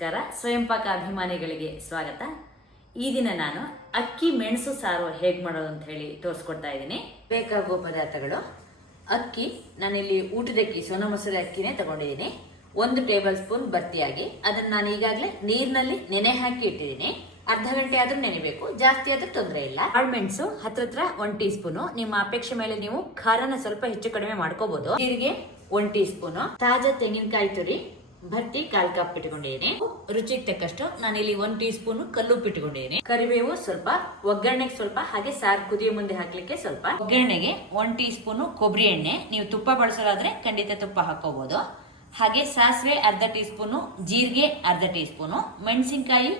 ನಮಸ್ಕಾರ. ಸ್ವಯಂ ಪಾಕ ಅಭಿಮಾನಿಗಳಿಗೆ ಸ್ವಾಗತ. ಈ ದಿನ ನಾನು ಅಕ್ಕಿ ಮೆಣಸು ಸಾರು ಹೇಗೆ ಮಾಡೋದು ಅಂತ ಹೇಳಿ ತೋರಿಸ್ಕೊಡ್ತಾ ಇದ್ದೀನಿ. ಬೇಕಾಗುವ ಪದಾರ್ಥಗಳು ಅಕ್ಕಿ, ನಾನಿಲ್ಲಿ ಊಟದಕ್ಕಿ ಸೋನ ಮಸೂರಿ ಅಕ್ಕಿನೇ ತಗೊಂಡಿದ್ದೀನಿ. ಒಂದು ಟೇಬಲ್ ಸ್ಪೂನ್ ಭರ್ತಿಯಾಗಿ ಅದನ್ನ ನಾನು ಈಗಾಗಲೇ ನೀರಿನಲ್ಲಿ ನೆನೆ ಹಾಕಿ ಇಟ್ಟಿದ್ದೀನಿ. ಅರ್ಧ ಗಂಟೆ ಆದ್ರೂ ನೆನೆಬೇಕು. ಜಾಸ್ತಿ ಆದ್ರೂ ತೊಂದರೆ ಇಲ್ಲ. ಕಾಳ್ಮೆಣಸು ಹತ್ರ ಹತ್ರ ಒನ್ ಟೀ ಸ್ಪೂನು ನಿಮ್ಮ ಅಪೇಕ್ಷೆ ಮೇಲೆ ನೀವು ಖಾರನ ಸ್ವಲ್ಪ ಹೆಚ್ಚು ಕಡಿಮೆ ಮಾಡ್ಕೋಬಹುದು ಜೀರಿಗೆ ಒನ್ ಟೀ ಸ್ಪೂನು ತಾಜಾ ತೆಂಗಿನಕಾಯಿ ತುರಿ. ಭರ್ತಿ ಕಾಲ್ ಕಪ್ ಇಟ್ಕೊಂಡಿದ್ದೀನಿ. ರುಚಿಗೆ ತಕ್ಕಷ್ಟು ನಾನಿಲ್ಲಿ ಒಂದ್ ಟೀ ಸ್ಪೂನ್ ಕಲ್ಲುಪ್ಪು ಇಟ್ಕೊಂಡಿದ್ದೀನಿ. ಕರಿಬೇವು ಸ್ವಲ್ಪ, ಒಗ್ಗರಣೆಗೆ ಸ್ವಲ್ಪ, ಹಾಗೆ ಸಾರು ಕುದಿಯ ಮುಂದೆ ಹಾಕ್ಲಿಕ್ಕೆ ಸ್ವಲ್ಪ. ಒಗ್ಗರಣೆಗೆ ಒಂದ್ ಟೀ ಸ್ಪೂನ್ ಕೊಬ್ಬರಿ ಎಣ್ಣೆ. ನೀವು ತುಪ್ಪ ಬಳಸೋದಾದ್ರೆ ಖಂಡಿತ ತುಪ್ಪ ಹಾಕೋಬಹುದು ಹಾಗೆ ಸಾಸಿವೆ ಅರ್ಧ ಟೀ ಸ್ಪೂನು ಜೀರಿಗೆ ಅರ್ಧ ಟೀ ಸ್ಪೂನು ಮೆಣಸಿನ್ಕಾಯಿ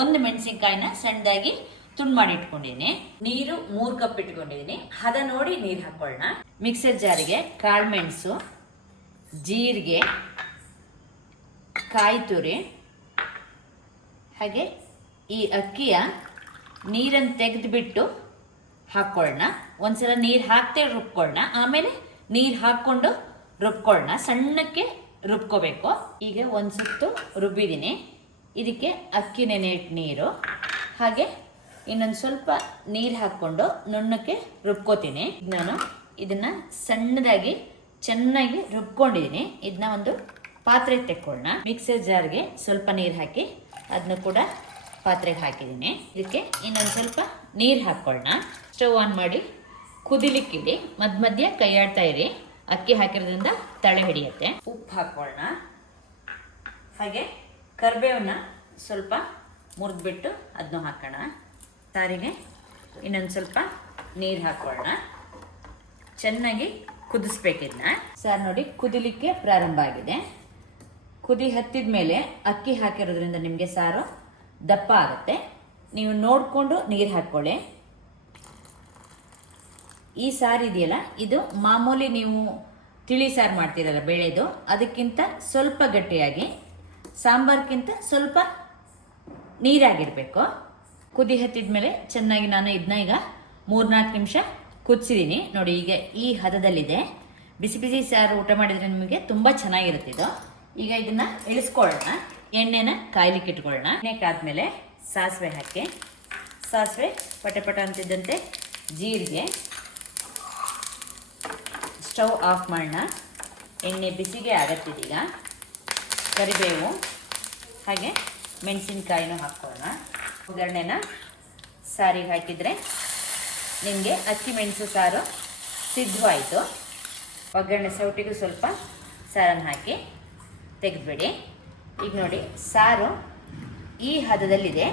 ಒಂದು ಮೆಣಸಿನ್ಕಾಯಿನ ಸಣ್ಣದಾಗಿ ತುಂಡು ಮಾಡಿ ಇಟ್ಕೊಂಡಿದ್ದೀನಿ. ನೀರು ಮೂರ್ ಕಪ್ ಇಟ್ಕೊಂಡಿದ್ದೀನಿ. ಹದ ನೋಡಿ ನೀರು ಹಾಕೊಳ್ಳೋಣ. ಮಿಕ್ಸರ್ ಜಾರಿಗೆ ಕಾಳುಮೆಣಸು ಜೀರಿಗೆ ಕಾಯಿ ತುರಿ ಹಾಗೆ ಈ ಅಕ್ಕಿಯ ನೀರನ್ನು ತೆಗೆದುಬಿಟ್ಟು ಹಾಕ್ಕೊಳ್ಳೋಣ ಒಂದ್ಸಲ ನೀರು ಹಾಕ್ತೇ ರುಬ್ಕೊಳ್ಳೋಣ ಆಮೇಲೆ ನೀರು ಹಾಕ್ಕೊಂಡು ರುಬ್ಕೊಳ್ಳೋಣ ಸಣ್ಣಕ್ಕೆ ರುಬ್ಕೋಬೇಕು. ಈಗ ಒಂದು ಸುತ್ತು ರುಬ್ಬಿದ್ದೀನಿ. ಇದಕ್ಕೆ ಅಕ್ಕಿ ನೆನೆ ಇಟ್ಟು ನೀರು. ಹಾಗೆ ಇನ್ನೊಂದು ಸ್ವಲ್ಪ ನೀರು ಹಾಕ್ಕೊಂಡು ನುಣ್ಣಕ್ಕೆ ರುಬ್ಕೋತೀನಿ. ನಾನು ಇದನ್ನು ಸಣ್ಣದಾಗಿ ಚೆನ್ನಾಗಿ ರುಬ್ಕೊಂಡಿದ್ದೀನಿ. ಇದನ್ನ ಒಂದು ಪಾತ್ರೆ ತೆಕ್ಕೊಳ್ಳೋಣ. ಮಿಕ್ಸರ್ ಜಾರ್ಗೆ ಸ್ವಲ್ಪ ನೀರು ಹಾಕಿ ಅದನ್ನು ಕೂಡ ಪಾತ್ರೆಗೆ ಹಾಕಿದ್ದೀನಿ. ಇದಕ್ಕೆ ಇನ್ನೊಂದು ಸ್ವಲ್ಪ ನೀರು ಹಾಕ್ಕೊಳ್ಳೋಣ. ಸ್ಟವ್ ಆನ್ ಮಾಡಿ ಕುದಿಲಿಕ್ಕಿಡಿ ಮಧ್ಯ ಮಧ್ಯ ಕೈಯಾಡ್ತಾ ಇರಿ. ಅಕ್ಕಿ ಹಾಕಿರೋದ್ರಿಂದ ತಳೆ ಹಿಡಿಯುತ್ತೆ. ಉಪ್ಪು ಹಾಕ್ಕೊಳ್ಳೋಣ. ಹಾಗೆ ಕರಿಬೇವನ್ನ ಸ್ವಲ್ಪ ಮುರಿದ್ಬಿಟ್ಟು ಅದನ್ನು ಹಾಕೋಣ. ಸಾರಿಗೆ ಇನ್ನೊಂದು ಸ್ವಲ್ಪ ನೀರು ಹಾಕ್ಕೊಳ್ಳೋಣ. ಚೆನ್ನಾಗಿ ಕುದಿಸ್ಬೇಕಿದ್ನ. ಸಾರ್ ನೋಡಿ, ಕುದಿಲಿಕ್ಕೆ ಪ್ರಾರಂಭ ಆಗಿದೆ. ಕುದಿ ಹತ್ತಿದ ಮೇಲೆ ಅಕ್ಕಿ ಹಾಕಿರೋದ್ರಿಂದ ನಿಮಗೆ ಸಾರು ದಪ್ಪ ಆಗುತ್ತೆ. ನೀವು ನೋಡಿಕೊಂಡು ನೀರು ಹಾಕ್ಕೊಳ್ಳಿ ಈ ಸಾರು ಇದೆಯಲ್ಲ, ಇದು ಮಾಮೂಲಿ ನೀವು ತಿಳಿ ಸಾರು ಮಾಡ್ತೀರಲ್ಲ ಬೇಳೆದು, ಅದಕ್ಕಿಂತ ಸ್ವಲ್ಪ ಗಟ್ಟಿಯಾಗಿ ಸಾಂಬಾರ್ಗಿಂತ ಸ್ವಲ್ಪ ನೀರಾಗಿರಬೇಕು. ಕುದಿ ಹತ್ತಿದ ಮೇಲೆ ಚೆನ್ನಾಗಿ ನಾನು ಇದನ್ನ ಈಗ ಮೂರ್ನಾಲ್ಕು ನಿಮಿಷ ಕುದಿಸಿದ್ದೀನಿ ನೋಡಿ, ಈಗ ಈ ಹದದಲ್ಲಿದೆ. ಬಿಸಿ ಬಿಸಿ ಸಾರು ಊಟ ಮಾಡಿದರೆ ನಿಮಗೆ ತುಂಬ ಚೆನ್ನಾಗಿರುತ್ತೆ ಇದು. ಈಗ ಇದನ್ನ ಇಳಿಸ್ಕೊಳ್ಳೋಣ. ಎಣ್ಣೆನ ಕಾಯ್ಲಿಕ್ಕೆ ಇಟ್ಕೊಳ್ಳೋಣ. ಎಣ್ಣೆ ಕಾದ್ಮೇಲೆ ಸಾಸಿವೆ ಹಾಕಿ. ಸಾಸಿವೆ ಪಟ ಪಟ ಅಂತಿದ್ದಂತೆ ಜೀರಿಗೆ. ಸ್ಟವ್ ಆಫ್ ಮಾಡೋಣ. ಎಣ್ಣೆ ಬಿಸಿಗೆ ಆಗತ್ತಿದೀಗ ಕರಿಬೇವು, ಹಾಗೆ ಮೆಣಸಿನ್ಕಾಯಿನೂ ಹಾಕ್ಕೊಳ್ಳೋಣ. ಒಗ್ಗರಣೆನ ಸಾರಿಗೆ ಹಾಕಿದರೆ ನಿಮಗೆ ಅಕ್ಕಿ ಮೆಣಸು ಸಾರು ಸಿದ್ಧವಾಯಿತು. ಒಗ್ಗರಣೆ ಸೌಟಿಗೂ ಸ್ವಲ್ಪ ಸಾರನ್ನು ಹಾಕಿ. ತೆಗೆದುಬಿಡಿ. ಈಗ ನೋಡಿ, ಸಾರು ಈ ಹದದಲ್ಲಿದೆ.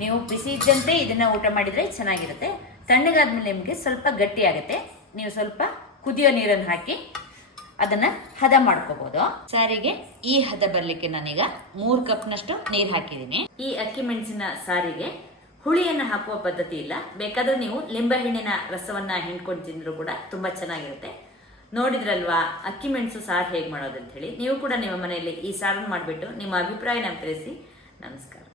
ನೀವು ಬಿಸಿ ಇದ್ದಂತೆ ಇದನ್ನು ಊಟ ಮಾಡಿದರೆ ಚೆನ್ನಾಗಿರುತ್ತೆ. ತಣ್ಣಗಾದ್ಮೇಲೆ ನಿಮಗೆ ಸ್ವಲ್ಪ ಗಟ್ಟಿ ಆಗುತ್ತೆ ನೀವು ಸ್ವಲ್ಪ ಕುದಿಯೋ ನೀರನ್ನು ಹಾಕಿ ಅದನ್ನ ಹದ ಮಾಡ್ಕೋಬಹುದು ಸಾರಿಗೆ ಈ ಹದ ಬರಲಿಕ್ಕೆ ನಾನೀಗ ಮೂರು ಕಪ್ನಷ್ಟು ನೀರು ಹಾಕಿದ್ದೀನಿ. ಈ ಅಕ್ಕಿ ಮೆಣಸಿನ ಸಾರಿಗೆ ಹುಳಿಯನ್ನ ಹಾಕುವ ಪದ್ಧತಿ ಇಲ್ಲ. ಬೇಕಾದ್ರೆ ನೀವು ಲಿಂಬೆಹಣ್ಣಿನ ರಸವನ್ನ ಹಿಂಡ್ಕೊಂಡು ತಿಂದರೂ ಕೂಡ ತುಂಬಾ ಚೆನ್ನಾಗಿರುತ್ತೆ. ನೋಡಿದ್ರಲ್ವಾ? ಅಕ್ಕಿ ಮೆಣಸು ಸಾರು ಹೇಗೆ ಹೇಳಿ ನೀವು ಕೂಡ ನಿಮ್ಮ ಮನೆಯಲ್ಲಿ ಈ ಸಾರನ್ನು ಮಾಡಿಬಿಟ್ಟು ನಿಮ್ಮ ಅಭಿಪ್ರಾಯನ ತಿಳಿಸಿ ನಮಸ್ಕಾರ.